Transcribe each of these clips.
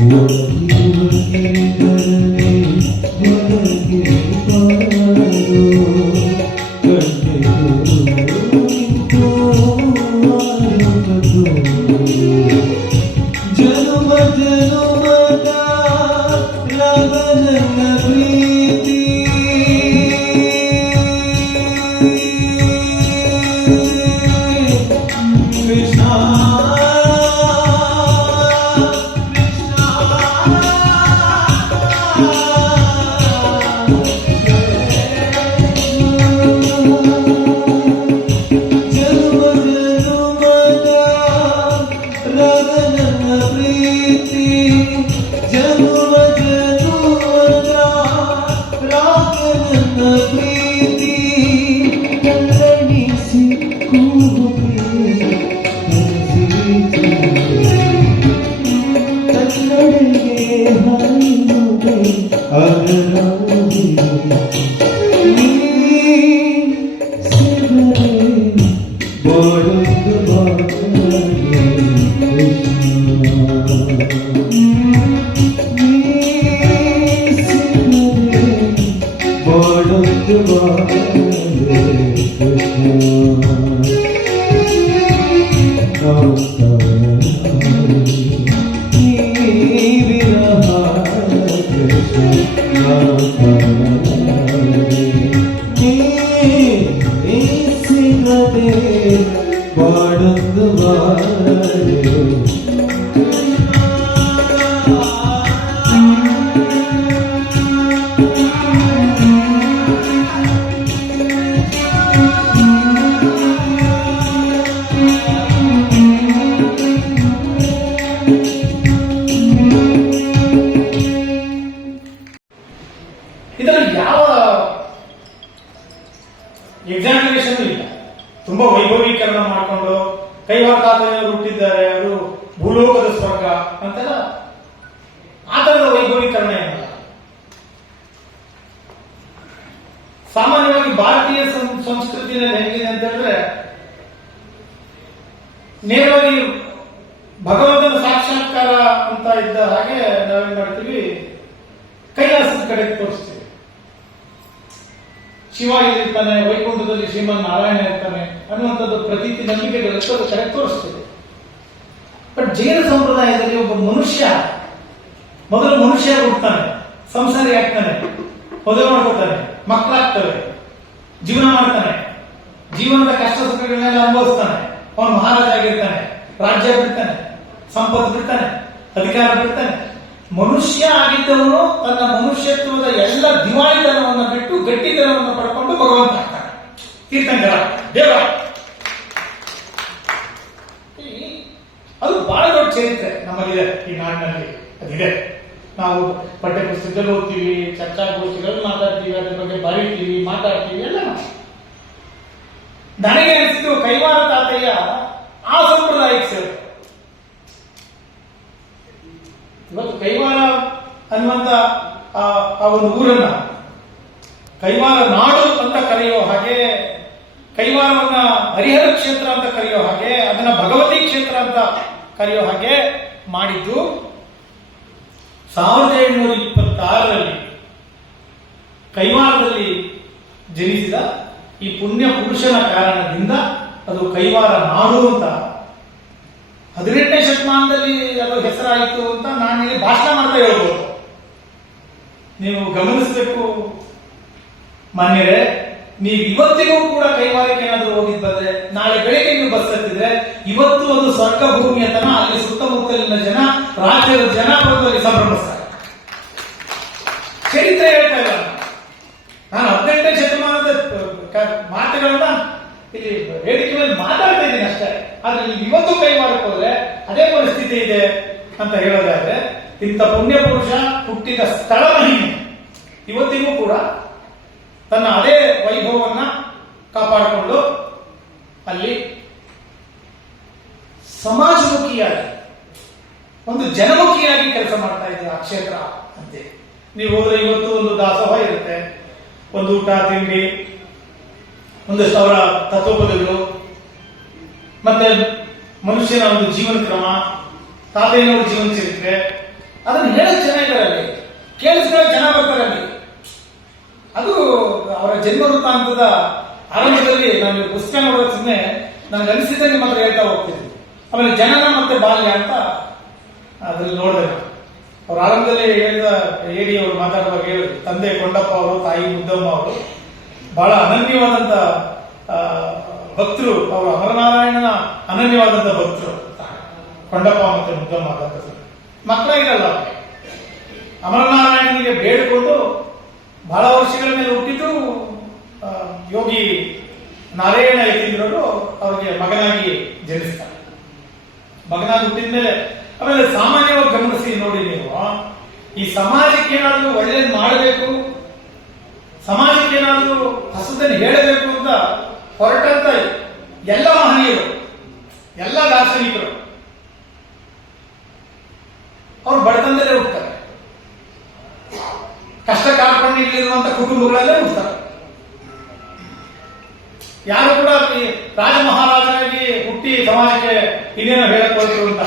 ಜನುಮ के हम अगर ವೈಭವೀಕರಣ ಮಾಡಿಕೊಂಡು ಕೈವಾರ ತಾತಯ್ಯನವರು ಹುಟ್ಟಿದ್ದಾರೆ, ಅದು ಭೂಲೋಕದ ಸ್ವರ್ಗ ಅಂತೆಲ್ಲ ಆತನ ವೈಭವೀಕರಣ ಎಂದ ಸಾಮಾನ್ಯವಾಗಿ ಭಾರತೀಯ ಸಂಸ್ಕೃತಿಯಲ್ಲಿ ಹೆಂಗಿದೆ ಅಂತ ಹೇಳಿದ್ರೆ, ನೇರವಾಗಿ ಭಗವಂತನ ಸಾಕ್ಷಾತ್ಕಾರ ಅಂತ ಇದ್ದ ಹಾಗೆ ನಾವೇನ್ ಮಾಡ್ತೀವಿ? ಕೈಲಾಸದ ಕಡೆ ತೋರಿಸ್ತೀವಿ. ಶಿವ ಇಲ್ಲಿರ್ತಾನೆ ವೈಕುಂಠದಲ್ಲಿ ಶ್ರೀಮನ್ ನಾರಾಯಣ ಇರ್ತಾನೆ ಅನ್ನುವಂಥದ್ದು ಪ್ರತೀತಿ ನಂಬಿಕೆಗಳು ಅದು ಕರೆಕ್ಟ್ ತೋರಿಸ್ತದೆ. ಬಟ್ ಜೈನ ಸಂಪ್ರದಾಯದಲ್ಲಿ ಒಬ್ಬ ಮನುಷ್ಯ, ಮೊದಲು ಮನುಷ್ಯ ಹುಡ್ತಾನೆ ಸಂಸಾರಿ ಆಗ್ತಾನೆ ಮದುವೆ ಮಾಡ್ಕೋತಾನೆ ಮಕ್ಕಳಾಗ್ತವೆ ಜೀವನ ಮಾಡ್ತಾನೆ. ಜೀವನದ ಕಷ್ಟ ಸುಖಗಳನ್ನೆಲ್ಲ ಅನುಭವಿಸ್ತಾನೆ. ಅವನು ಮಹಾರಾಜ ಆಗಿರ್ತಾನೆ, ರಾಜ್ಯ ಬಿಡ್ತಾನೆ, ಸಂಪತ್ತು ಬಿಡ್ತಾನೆ, ಅಧಿಕಾರ ಬಿಡ್ತಾನೆ. ಮನುಷ್ಯ ಆಗಿದ್ದವನು ತನ್ನ ಮನುಷ್ಯತ್ವದ ಎಲ್ಲ ದಿವಾಳಿತನವನ್ನು ಬಿಟ್ಟು ಗಟ್ಟಿತನವನ್ನು ಪಡ್ಕೊಂಡು ಭಗವಂತ ಆಗ್ತಾನೆ. ತೀರ್ಥಂಕರ ದೇವ ಅದು ಬಹಳ ದೊಡ್ಡ ಚರಿತ್ರೆ ನಮ್ಮಲ್ಲಿದೆ, ಈ ನಾಡಿನಲ್ಲಿ. ಅದಿದೆ. ನಾವು ಪಠ್ಯ ಪುಸ್ತಕದಲ್ಲಿ ಓದ್ತೀವಿ ಚರ್ಚಾಗೋಷ್ಠಿಗಳಲ್ಲಿ ಮಾತಾಡ್ತೀವಿ, ಅದ್ರ ಬಗ್ಗೆ ಬರೀತೀವಿ, ಮಾತಾಡ್ತೀವಿ, ಎಲ್ಲ ನನಗೆ ಅನಿಸಿದ್ದು ಕೈವಾರ ತಾತಯ್ಯ ಆ ಸಂಪ್ರದಾಯಕ್ಕೆ ಸೇರಿದ ಇವತ್ತು ಕೈವಾರ ಅನ್ನುವಂತ ಆ ಒಂದು ಊರನ್ನ ಕೈವಾರ ನಾಡು ಅಂತ ಕರೆಯೋ ಹಾಗೆ ಕೈವಾರವನ್ನ ಹರಿಹರ ಕ್ಷೇತ್ರ ಅಂತ ಕರೆಯೋ ಹಾಗೆ, ಅದನ್ನ ಭಗವತಿ ಕ್ಷೇತ್ರ ಅಂತ ಕರೆಯೋ ಹಾಗೆ ಮಾಡಿದ್ದು ಸಾವಿರದ ಏಳುನೂರ ಇಪ್ಪತ್ತಾರರಲ್ಲಿ ಕೈವಾರದಲ್ಲಿ ಜನಿಸಿದ ಈ ಪುಣ್ಯ ಪುರುಷನ ಕಾರಣದಿಂದ ಅದು ಕೈವಾರ ನಾಡು ಅಂತ ಹದಿನೆಂಟನೇ ಶತಮಾನದಲ್ಲಿ ಅದು ಹೆಸರಾಯಿತು ಅಂತ ನಾನು ಇಲ್ಲಿ ಭಾಷಣ ಮಾಡ್ತಾ ಹೇಳ್ಬೋದು ನೀವು ಗಮನಿಸಬೇಕು. ಮಾನ್ಯರೇ ನೀವು ಇವತ್ತಿಗೂ ಕೂಡ ಕೈವಾರಕ್ಕೆ ಏನಾದರೂ ಹೋಗಿದ್ ನಾಳೆ ಬೆಳಿಗ್ಗೆ ನೀವು ಬಸ್ ಹತ್ತಿದ್ರೆ, ಇವತ್ತು ಒಂದು ಸ್ವರ್ಗ ಭೂಮಿಯ ತನ, ಅಲ್ಲಿ ಸುತ್ತಮುತ್ತಲಿನ ಜನ, ರಾಜ್ಯದ ಜನ ಬಂದು ಅಲ್ಲಿ ಸಂಭ್ರಮಿಸ್ತಾರೆ. ಚರಿತ್ರೆ ಹೇಳ್ತಾ ಇಲ್ಲ ನಾನು ಹದಿನೆಂಟನೇ ಶತಮಾನದ ಮಾತುಗಳನ್ನ ಇಲ್ಲಿ ವೇದಿಕೆ ಮೇಲೆ ಮಾತಾಡ್ತಾ ಇದ್ದೀನಿ ಅಷ್ಟೇ. ಆದ್ರೆ ಇವತ್ತು ಕೈ ಹೋದ್ರೆ ಅದೇ ಪರಿಸ್ಥಿತಿ ಇದೆ ಅಂತ ಹೇಳೋದಾದ್ರೆ, ಇಂಥ ಪುಣ್ಯ ಪುರುಷ ಹುಟ್ಟಿದ ಸ್ಥಳ ಮಹಿಮೆ. ಇವತ್ತಿಗೂ ಕೂಡ ತನ್ನ ಅದೇ ವೈಭವವನ್ನ ಕಾಪಾಡಿಕೊಂಡು ಅಲ್ಲಿ ಸಮಾಜಮುಖಿಯಾಗಿ, ಒಂದು ಜನಮುಖಿಯಾಗಿ ಕೆಲಸ ಮಾಡ್ತಾ ಇದ್ದಾರೆ ಆ ಕ್ಷೇತ್ರ ಅಂತೆ. ನೀವು ಹೋದ್ರೆ ಇವತ್ತು ಒಂದು ದಾಸೋಹ ಇರುತ್ತೆ, ಒಂದು ಊಟ, ತಿಂಡಿ ಒಂದಷ್ಟು ಅವರ ತತ್ವಪದಗಳು. ಮತ್ತೆ ಮನುಷ್ಯನ ಒಂದು ಜೀವನ ಕ್ರಮ ತಾತಯ್ಯನವರ ಜೀವನ ಚರಿತ್ರೆ ಅದನ್ನ ಹೇಳಕ್ ಜನ ಅಲ್ಲಿ. ಕೇಳಿಸ್ಕೊಳ್ಳೋಕೆ ಜನ ಬರ್ತಾರೆ ಅಲ್ಲಿ. ಅದು ಅವರ ಜನ್ಮ ವೃತ್ತಾಂತದ ಆರಂಭದಲ್ಲಿ ನಾನು ಪುಸ್ತಕ ನೋಡೋದನ್ನೇ ನನಗೆ ಅನಿಸಿದ್ದೆ ನಿಮ್ಮ ಹತ್ರ ಹೇಳ್ತಾ ಹೋಗ್ತೀನಿ. ಆಮೇಲೆ ಜನನ ಮತ್ತೆ ಬಾಲ್ಯ ಅಂತ ಅದ್ರಲ್ಲಿ ನೋಡಿದೆ. ಅವ್ರ ಆರಂಭದಲ್ಲಿ ಹೇಳಿದ ಏಡಿ ಅವರು ಮಾತಾಡುವಾಗ ಹೇಳಿದ್ರು, ತಂದೆ ಕೊಂಡಪ್ಪ ಅವರು, ತಾಯಿ ಮುದ್ದಮ್ಮ ಅವರು ಬಹಳ ಅನನ್ಯವಾದಂತ ಭಕ್ತರು, ಅವರು ಅಮರನಾರಾಯಣನ ಅನನ್ಯವಾದಂತ ಭಕ್ತರು. ಕೊಂಡಪ್ಪ ಮತ್ತೆ ಮುದ್ದಮ್ಮ ಮಕ್ಕಳಾಗಿರಲ್ಲ. ಅಮರನಾರಾಯಣನಿಗೆ ಬೇಡಿಕೊಂಡು ಬಹಳ ವರ್ಷಗಳ ಮೇಲೆ ಹುಟ್ಟಿದ್ದು ಯೋಗಿ ನಾರಾಯಣ ಯತೀಂದ್ರರು ಅವರಿಗೆ ಮಗನಾಗಿ ಜನಿಸ್ತಾರೆ. ಮಗನಾಗಿ ಹುಟ್ಟಿದ ಮೇಲೆ, ಆಮೇಲೆ ಸಾಮಾನ್ಯವಾಗಿ ಗಮನಿಸಿ ನೋಡಿ ನೀವು. ಈ ಸಮಾಜಕ್ಕೆ ಏನಾದರೂ ಒಳ್ಳೇದು ಮಾಡಬೇಕು ಸಮಾಜಕ್ಕೆ ಏನಾದರೂ ಹೊಸದನ್ನು ಹೇಳಬೇಕು ಅಂತ ಹೊರಟಂತ ಎಲ್ಲ ಮಹನೀಯರು, ಎಲ್ಲ ದಾರ್ಶನಿಕರು, ಅವರು ಬಡತನದಲ್ಲೇ ಹುಡ್ತಾರೆ ಕಷ್ಟ ಕಾರ್ಪಣ್ಯಗಳಿರುವಂತ ಕುಟುಂಬಗಳಲ್ಲೇ ಹುಡ್ತಾರೆ ಯಾರು ಕೂಡ ರಾಜಮಹಾರಾಜನಾಗಿ ರಾಜ ಮಹಾರಾಜನಾಗಿ ಹುಟ್ಟಿ ಸಮಾಜಕ್ಕೆ ಇನ್ನೇನೋ ಹೇಳಕ್ ಅಂತ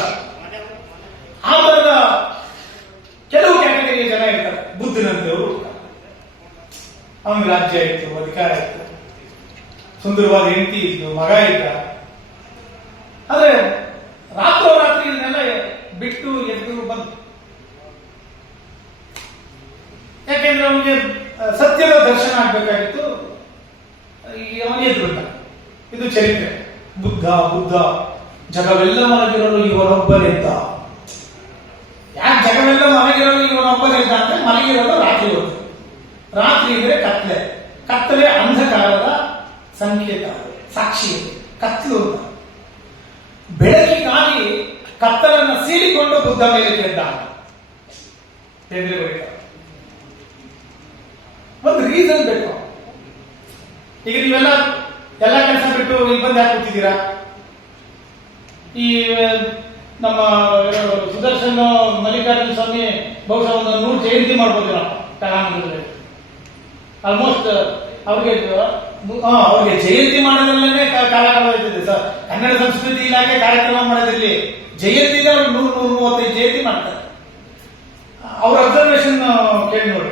ಅವನಿಗೆ ರಾಜ್ಯ ಇತ್ತು ಅಧಿಕಾರ ಇತ್ತು ಸುಂದರವಾದ ಹೆಂಡತಿ ಇತ್ತು ಮಗ ಇದ್ದ. ಆದ್ರೆ ರಾತ್ರೋರಾತ್ರಿ ಇದನ್ನೆಲ್ಲ ಬಿಟ್ಟು ಎದ್ದು ಬಂದು ಯಾಕೆಂದ್ರೆ ಅವನಿಗೆ ಸತ್ಯದ ದರ್ಶನ ಆಗ್ಬೇಕಾಗಿತ್ತು. ಅವನಿಗೆ ಎದ್ದು ಇದು ಚರಿತ್ರೆ. ಬುದ್ಧ ಬುದ್ಧ. ಜಗವೆಲ್ಲ ಮಲಗಿರಲು ಇವನೊಬ್ಬನಿದ್ದ ಯಾಕೆ ಜಗವೆಲ್ಲ ಮಲಗಿರಲು ಇವನೊಬ್ಬನಿದ್ದ ಅಂದ್ರೆ ಮಲಗಿರಲು ರಾತ್ರಿ ಹೊತ್ತು. ರಾತ್ರಿ ಇದ್ರೆ ಕತ್ತಲೆ. ಕತ್ತಲೆ ಅಂಧಕಾರದ ಸಂಕೇತ. ಸಾಕ್ಷಿ ಕತ್ತಲು ಅಂತ. ಬೆಳಕಿಗಾಗಿ ಕತ್ತಲನ್ನ ಸೀಳಿಕೊಂಡು ಬುದ್ಧ ಮೇಲೆ ಕೇಳಿದ್ದಾರೆ ಒಂದು ರೀಸನ್ ಬೇಕು. ಈಗ ನೀವೆಲ್ಲ ಎಲ್ಲ ಕೆಲಸ ಬಿಟ್ಟು ಇಲ್ಲಿ ಬಂದು ಯಾಕೆ ಕೂತಿದ್ದೀರಾ? ಈ, ನಮ್ಮ, ಸುದರ್ಶನ್ ಮಲ್ಲಿಕಾರ್ಜುನ ಸ್ವಾಮಿ ಬಹುಶಃ ಒಂದು ನೂರು ಜಯಂತಿ ಮಾಡ್ಬೋದಿಲ್ಲ ನಾವು ಕಲಾಮಂದಿರದಲ್ಲಿ. ಆಲ್ಮೋಸ್ಟ್ uh, ಅವ್ರಿಗೆ ಅವ್ರಿಗೆ ಜಯಂತಿ ಮಾಡೋದ್ರಲ್ಲೇ ಕಾರ್ಯಕ್ರಮ ಇರ್ತದೆ ಸರ್. ಕನ್ನಡ ಸಂಸ್ಕೃತಿ ಇಲಾಖೆ ಕಾರ್ಯಕ್ರಮ ಮಾಡೋದ್ರಲ್ಲಿ ಜಯಂತಿ ಅವ್ರು ನೂರು ನೂರು ಮೂವತ್ತೈದು ಜಯಂತಿ ಮಾಡ್ತಾರೆ. ಅವ್ರ ಅಬ್ಸರ್ವೇಷನ್ ಕೇಳಿ ನೋಡಿ.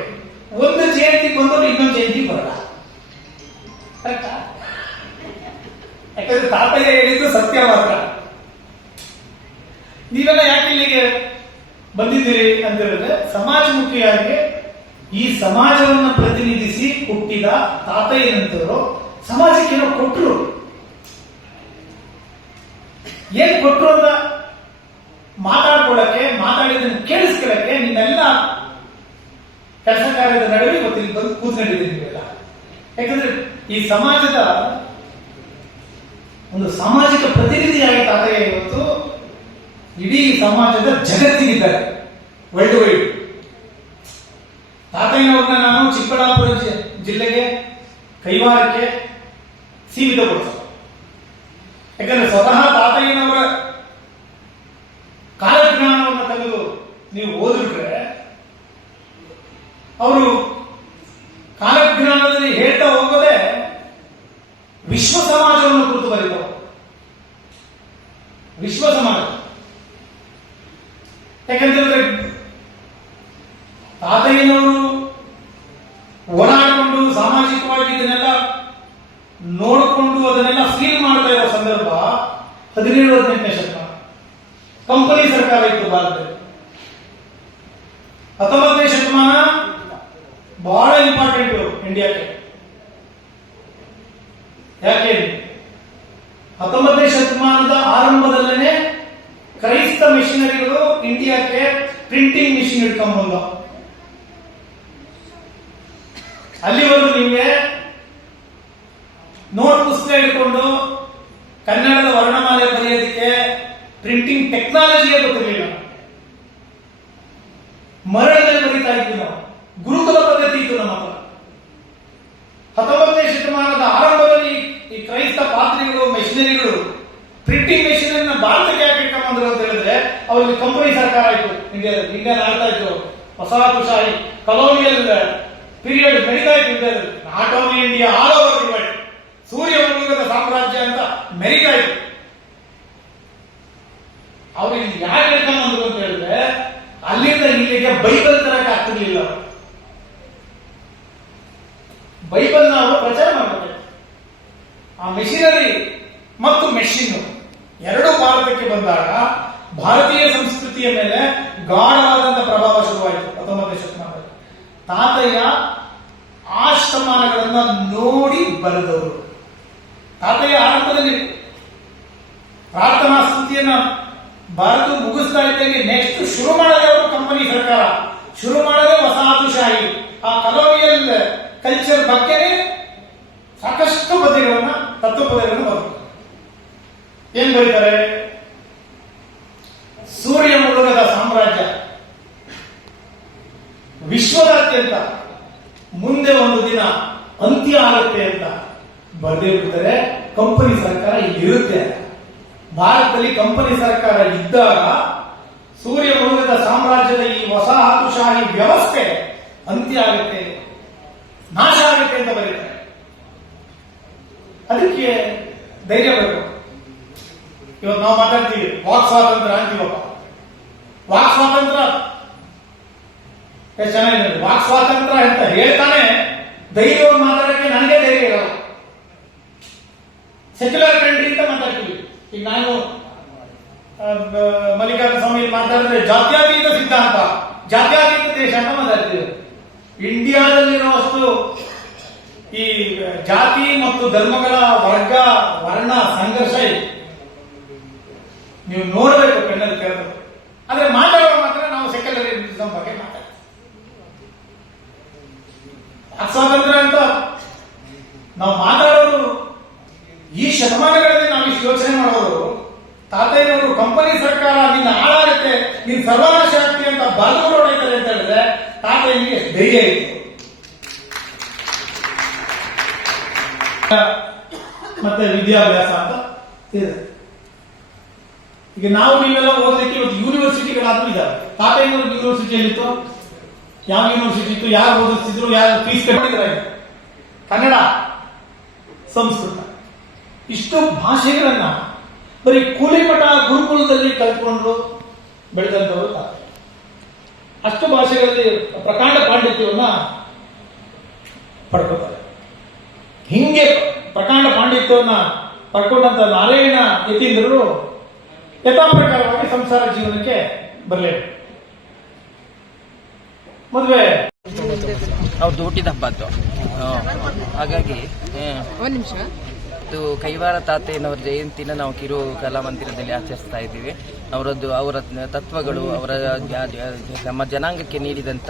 ಒಂದು ಜಯಂತಿ ಬಂದವರು ಇನ್ನೊಂದು ಜಯಂತಿ ಬರಲ್ಲ. ಯಾಕಂದ್ರೆ ತಾತಯ್ಯ ಹೇಳಿದ್ದು ಸತ್ಯ ಮಾತ್ರ. ನೀವೆಲ್ಲ ಯಾಕೆ ಇಲ್ಲಿಗೆ ಬಂದಿದ್ದೀರಿ ಅಂತ ಹೇಳಿದ್ರೆ ಸಮಾಜಮುಖಿಯಾಗಿ ಈ ಸಮಾಜವನ್ನು ಪ್ರತಿನಿಧಿಸಿ ಹುಟ್ಟಿದ ತಾತ ಏನಂತವರು ಸಮಾಜಕ್ಕೆ ಏನೋ ಕೊಟ್ಟರು ಏನ್ ಕೊಟ್ಟರು ಅಂತ ಮಾತಾಡ್ಕೊಳಕ್ಕೆ ಮಾತಾಡಿದ್ದನ್ನು ಕೇಳಿಸ್ಕೊಳ್ಳಕ್ಕೆ ನಿನ್ನೆಲ್ಲ ಕೆಲಸ ಕಾರ್ಯದ ನಡುವೆ ಇವತ್ತು ಇಲ್ಲಿ ಬಂದು ಕೂತ್ಕೊಂಡಿದ್ದೀನಿ ನೀವೆಲ್ಲ. ಯಾಕಂದ್ರೆ ಈ ಸಮಾಜದ ಒಂದು ಸಾಮಾಜಿಕ ಪ್ರತಿನಿಧಿಯಾಗಿ ತಾತಯ್ಯ ಇವತ್ತು ಇಡೀ ಸಮಾಜದ ಜಗತ್ತಿಗಿದ್ದಾರೆ. ವರ್ಲ್ಡ್ ವೈಡ್ ತಾತಯ್ಯನವ್ರನ್ನ ನಾನು ಚಿಕ್ಕಬಳ್ಳಾಪುರ ಜಿಲ್ಲೆಗೆ ಕೈವಾರಕ್ಕೆ ಸೀಮಿತಗೊಳಿಸ ಯಾಕಂದ್ರೆ ಸ್ವತಃ ತಾತಯ್ಯನವರ ಕಾಲಜ್ಞಾನವನ್ನು ತೆಗೆದು ನೀವು ಓದಿಬಿಟ್ರೆ, ಅವರು ಕಾಲಜ್ಞಾನದಲ್ಲಿ ಹೇಳ್ತಾ ಹೋಗೋದೇ ವಿಶ್ವ ಸಮಾಜವನ್ನು ಕುರಿತು ಬರೀತವರು ವಿಶ್ವ ಸಮಾಜ. ಯಾಕಂತಂದ್ರೆ ಹದಿನೆಂಟನೇ ಶತಮಾನ ಕಂಪನಿ ಸರ್ಕಾರ ಇತ್ತು ಭಾರತದಲ್ಲಿ. ಹತ್ತೊಂಬತ್ತನೇ ಶತಮಾನ ಬಹಳ ಇಂಪಾರ್ಟೆಂಟ್ ಇಂಡಿಯಾಕ್ಕೆ. ಯಾಕೆ ಹತ್ತೊಂಬತ್ತನೇ ಶತಮಾನದ ಆರಂಭದಲ್ಲೇ ಕ್ರೈಸ್ತ ಮಿಷನರಿಗಳು ಇಂಡಿಯಾಕ್ಕೆ ಪ್ರಿಂಟಿಂಗ್ ಮಿಷಿನ್ ಇಟ್ಕೊಂಡ್ ಬಂದ ಅಲ್ಲಿವರೆಗೂ ನಿಮಗೆ ನೋಟ್ ಪುಸ್ತಕ ಇಟ್ಕೊಂಡು ಕನ್ನಡದ ಪ್ರಿಂಟಿಂಗ್ ಟೆಕ್ನಾಲಜಿಯೇ ಗೊತ್ತಿರಲಿಲ್ಲ ಮರಣದಲ್ಲಿ ಬರೀತಾ ಇದ್ವಿ ನಾವು. ಗುರುಕುಲ ಪದ್ಧತಿ ಇತ್ತು ನಮ್ಮ ಹತ್ತೊಂಬತ್ತನೇ ಶತಮಾನದ ಆರಂಭದಲ್ಲಿ ಈ ಕ್ರೈಸ್ತ ಪಾತ್ರಿಗಳು ಮೆಷಿನರಿಗಳು ಪ್ರಿಂಟಿಂಗ್ ಮೆಷಿನ್ ಅನ್ನ ಭಾರತಕ್ಕೆ ಯಾಕೆ ಇಟ್ಕೊಂಡ್ಬಂದ್ರು ಅಂತ ಹೇಳಿದ್ರೆ, ಅವರಿಗೆ ಕಂಪನಿ ಸರ್ಕಾರ ಆಯ್ತು. ಇಂಡಿಯಾದಲ್ಲಿ ಇಂಡಿಯಾ ಆಳ್ತಾ ಇತ್ತು. ವಸಾಹತುಶಾಹಿ ಕಲೋನಿಯಲ್ ಪೀರಿಯಡ್ ನಡೀತಾ ಇತ್ತು ಇಂಡಿಯಾದಲ್ಲಿ not only India all over the world ಸೂರ್ಯ ಸಾಮ್ರಾಜ್ಯ ಅಂತ ಮೆರಿತಾ ಇತ್ತು. ಅವ್ರಿಗೆ ಯಾಕೆ ಹೇಳ್ಕೊಂಡ್ಬಂದ್ರು ಅಂತ ಹೇಳಿದ್ರೆ, ಅಲ್ಲಿಂದ ಇಲ್ಲಿಗೆ ಬೈಬಲ್ ತರಕ್ಕೆ ಆಗ್ತಿರ್ಲಿಲ್ಲ ಬೈಬಲ್ ಅವರು ಪ್ರಚಾರ ಮಾಡಬೇಕು ಆ ಮೆಷಿನರಿ ಮತ್ತು ಮೆಷಿನ್ ಎರಡು ಭಾರತಕ್ಕೆ ಬಂದಾಗ ಭಾರತೀಯ ಸಂಸ್ಕೃತಿಯ ಮೇಲೆ ಗಾಢವಾದಂತ ಪ್ರಭಾವ ಶುರುವಾಯಿತು ಹತ್ತೊಂಬತ್ತನೇ ಶತಮಾನದಲ್ಲಿ. ತಾತಯ್ಯ ಆಶ್ರಮಾನಗಳನ್ನ ನೋಡಿ ಬರೆದವರು. ತಾತಯ್ಯ ಆರಂಭದಲ್ಲಿ ಪ್ರಾರ್ಥನಾ ಸ್ತುತಿಯನ್ನ ಭಾರತ ಮುಗಿಸ್ತಾ ಇದ್ದಂಗೆ ನೆಕ್ಸ್ಟ್ ಶುರು ಮಾಡದೆ ಅವರು ಕಂಪನಿ ಸರ್ಕಾರ. ಶುರು ಮಾಡದೆ ವಸಾಹತುಶಾಹಿ. ಆ ಕಲೋನಿಯಲ್ ಕಲ್ಚರ್ ಬಗ್ಗೆ ಸಾಕಷ್ಟು ಪದ್ಯಗಳನ್ನ ತತ್ವ ಪದ್ಯಗಳನ್ನು ಬರೆದರು. ಏನ್ ಬರೀತಾರೆ ಸೂರ್ಯ ಮುಳುಗದ ಸಾಮ್ರಾಜ್ಯ ವಿಶ್ವದಾದ್ಯಂತ ಮುಂದೆ ಒಂದು ದಿನ ಅಂತ್ಯ ಆಗುತ್ತೆ ಅಂತ ಬರೆದೇ ಬಿಡ್ತಾರೆ ಕಂಪನಿ ಸರ್ಕಾರ ಇಲ್ಲಿರುತ್ತೆ ಭಾರತದಲ್ಲಿ ಕಂಪನಿ ಸರ್ಕಾರ ಇದ್ದಾಗ ಸೂರ್ಯ ಮುಳುಗದ ಸಾಮ್ರಾಜ್ಯದ ಈ ವಸಾಹತುಶಾಹಿ ವ್ಯವಸ್ಥೆ ಅಂತ್ಯ ಆಗುತ್ತೆ ನಾಶ ಆಗುತ್ತೆ ಅಂತ ಬರೀತಾರೆ ಅದಕ್ಕೆ ಧೈರ್ಯ ಬೇಕು ಇವತ್ತು ನಾವು ಮಾತಾಡ್ತೀವಿ, ವಾಕ್ ಸ್ವಾತಂತ್ರ್ಯ ಅಂತೀವಪ್ಪ ವಾಕ್ ಸ್ವಾತಂತ್ರ್ಯ. ಎಷ್ಟು ಚೆನ್ನಾಗಿದೆ. ವಾಕ್ ಸ್ವಾತಂತ್ರ್ಯ ಅಂತ ಹೇಳ್ತಾನೆ ಧೈರ್ಯವಾಗಿ ಮಾತಾಡಕ್ಕೆ ನನಗೆ ಧೈರ್ಯ ಇರಲ್ಲ. ಸೆಕ್ಯುಲರ್ ಕಂಟ್ರಿ ಅಂತ ಮಾತಾಡ್ತೀವಿ. ಈಗ ನಾನು ಮಲ್ಲಿಕಾರ್ಜುನ ಸ್ವಾಮಿ ಮಾತಾಡಿದ್ರೆ ಜಾತ್ಯಾತೀತ ಸಿದ್ಧಾಂತ, ಜಾತ್ಯಾತೀತ ದೇಶ ಅಂತ ಮಾತಾಡ್ತೀವಿ. ಇಂಡಿಯಾದಲ್ಲಿರುವಷ್ಟು ಈ ಜಾತಿ ಮತ್ತು ಧರ್ಮಗಳ ವರ್ಗ, ವರ್ಣ, ಸಂಘರ್ಷ ಇದೆ. ನೀವು ನೋಡಬೇಕು ಕಣ್ಣಲ್ಲಿ ತೆರೆದು ಆದ್ರೆ ಮಾತಾಡುವ ಮಾತ್ರ ನಾವು ಸೆಕ್ಯುಲರಿಸಂ ಬಗ್ಗೆ ಮಾತಾಡ್ತೀವಿ ವಾಕ್ ಸ್ವಾತಂತ್ರ್ಯ ಅಂತ ನಾವು ಮಾತಾಡೋರು ಈ ಶತಮಾನಗಳಲ್ಲಿ ನಾವು ಇಷ್ಟು ಯೋಚನೆ ಮಾಡೋರು ತಾತಯ್ಯನವರು ಕಂಪನಿ ಸರ್ಕಾರ ನಿನ್ನ ಹಾಳಾಗುತ್ತೆ ನೀನ್ ಸರ್ವನಾಶ ಆಗ್ತಿ ಅಂತ ಬಾಗಿಲು ಹೊಡೈತಾರೆ ಅಂತ ಹೇಳಿದ್ರೆ ತಾತಯ್ಯನಿಗೆ ಎಷ್ಟು ಧೈರ್ಯ ಇತ್ತು ಮತ್ತೆ ವಿದ್ಯಾಭ್ಯಾಸ ಅಂತ ಇದೆ ಈಗ ನಾವು ನೀವೆಲ್ಲ ಓದಲಿಕ್ಕೆ ಇವತ್ತು ಯೂನಿವರ್ಸಿಟಿಗಳಾದ್ರೂ ಇದ್ದಾರೆ. ಟಾಟಾ ಯೂನಿವರ್ಸಿಟಿ ಯೂನಿವರ್ಸಿಟಿಯಲ್ಲಿತ್ತು. ಯಾವ ಯೂನಿವರ್ಸಿಟಿ ಇತ್ತು? ಯಾರು ಓದಿಸ್ತಿದ್ರು? ಯಾರು ಫೀಸ್ ಕಟ್ಟಿದ್ರೆ? ಕನ್ನಡ, ಸಂಸ್ಕೃತ. ಇಷ್ಟು ಭಾಷೆಗಳನ್ನ ಬರೀ ಕೂಲಿಮಠ ಗುರುಕುಲದಲ್ಲಿ ಕಲ್ತ್ಕೊಂಡು ಬೆಳೆದಂತವರು ಅಷ್ಟು ಭಾಷೆಗಳಲ್ಲಿ ಪ್ರಕಾಂಡ ಪಾಂಡಿತ್ಯವನ್ನ ಪಡ್ಕೋತಾರೆ. ಹಿಂಗೆ ಪ್ರಕಾಂಡ ಪಾಂಡಿತ್ಯವನ್ನ ಪಡ್ಕೊಂಡಂತ ನಾರಾಯಣ ಯತೀಂದ್ರರು ಯಥಾಪ್ರಕಾರವಾಗಿ ಸಂಸಾರ ಜೀವನಕ್ಕೆ ಬರಲೇಬೇಕು. ಮದುವೆ. ಅವ್ರದ್ದು ಹುಟ್ಟಿದ ಹಬ್ಬದ್ದು ಹಾಗಾಗಿ ಒಂದು ಒಂದ್ ನಿಮಿಷ. ಇದು ಕೈವಾರ ತಾತೆಯನ್ನವರ ಜಯಂತಿನ ನಾವು ಕಿರು ಕಲಾಮಂದಿರದಲ್ಲಿ ಆಚರಿಸ್ತಾ ಇದ್ದೀವಿ. ಅವರದ್ದು ಅವರ ತತ್ವಗಳು ಅವರ ನಮ್ಮ ಜನಾಂಗಕ್ಕೆ ನೀಡಿದಂತ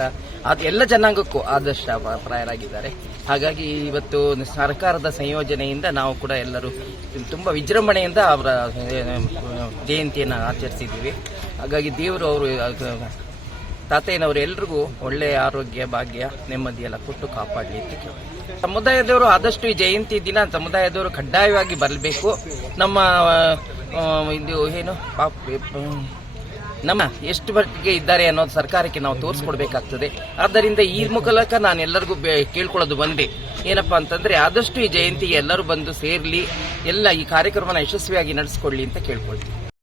ಅದು ಎಲ್ಲ ಜನಾಂಗಕ್ಕೂ ಆದರ್ಶ ಪ್ರಾಯರಾಗಿದ್ದಾರೆ ಹಾಗಾಗಿ ಇವತ್ತು ಸರ್ಕಾರದ ಸಂಯೋಜನೆಯಿಂದ ನಾವು ಕೂಡ ಎಲ್ಲರೂ ತುಂಬಾ ವಿಜೃಂಭಣೆಯಿಂದ ಅವರ ಜಯಂತಿಯನ್ನು ಆಚರಿಸಿದ್ದೀವಿ. ಹಾಗಾಗಿ ದೇವರು ಅವರು ತಾತಯ್ಯನವರು ಎಲ್ರಿಗೂ ಒಳ್ಳೆಯ ಆರೋಗ್ಯ, ಭಾಗ್ಯ, ನೆಮ್ಮದಿ ಎಲ್ಲ ಕೊಟ್ಟು ಕಾಪಾಡಲಿ ಅಂತ ಕೇಳಿ ಸಮುದಾಯದವರು ಆದಷ್ಟು ಈ ಜಯಂತಿ ದಿನ ಸಮುದಾಯದವರು ಕಡ್ಡಾಯವಾಗಿ ಬರಬೇಕು. ನಮ್ಮ ಇದು ಏನು? ನಮ್ಮ ಎಷ್ಟು ಮಟ್ಟಿಗೆ ಇದ್ದಾರೆ ಅನ್ನೋದು ಸರ್ಕಾರಕ್ಕೆ ನಾವು ತೋರಿಸ್ಕೊಡ್ಬೇಕಾಗ್ತದೆ. ಆದ್ದರಿಂದ ಈ ಮೂಲಕ ನಾನು ಎಲ್ಲರಿಗೂ ಕೇಳ್ಕೊಳ್ಳೋದು ಒಂದೇ. ಏನಪ್ಪಾ ಅಂತಂದ್ರೆ ಆದಷ್ಟು ಈ ಜಯಂತಿಗೆ ಎಲ್ಲರೂ ಬಂದು ಸೇರ್ಲಿ, ಎಲ್ಲ ಈ ಕಾರ್ಯಕ್ರಮನ ಯಶಸ್ವಿಯಾಗಿ ನಡೆಸ್ಕೊಳ್ಳಿ ಅಂತ ಕೇಳ್ಕೊಳ್ತೀನಿ.